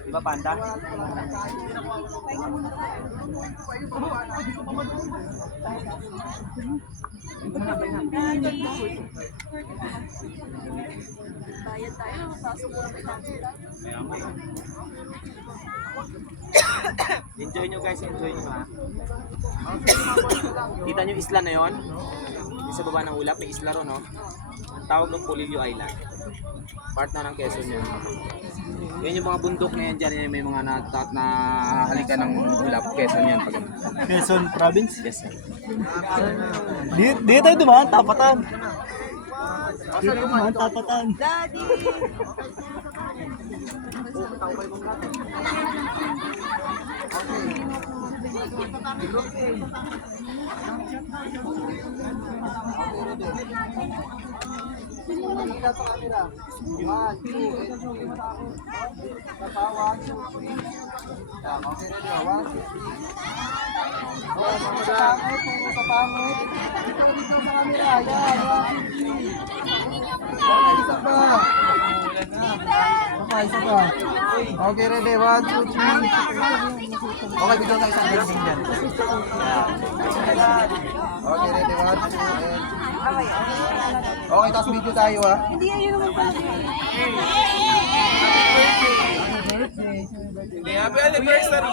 Di ba, Panda? Bayad tayo, sasubok natin. Enjoy nyo guys, enjoy nyo ha. Kita nyo isla na yon? Yung sa baba ng ulap, may isla ron, no? Ang tawag ng Polillo Island. Part na ng Quezon yan. Yan yung mga bundok na yan dyan, yan may mga nahalika ng ulap. Quezon yan. Quezon Province? Yes, sir. Di tayo dumaan, tapatan. Di tayo dumaan, tapatan. Daddy! Sa camera. 1, 2, 3. Tatawan. Yan, okay na dyan. 1, 2, 3. Oh, mga kapangit, mga kapangit. Dito sa camera. Yan, 1, 2, 3. Okay, isa pa. Isa pa. Okay, ready. 1, 2, 3. Okay, bigyan tayo isang building dyan. Okay, ready. 1, 2, 3. Okay, tapos video tayo ha. Hindi, ayun naman pala. Happy anniversary!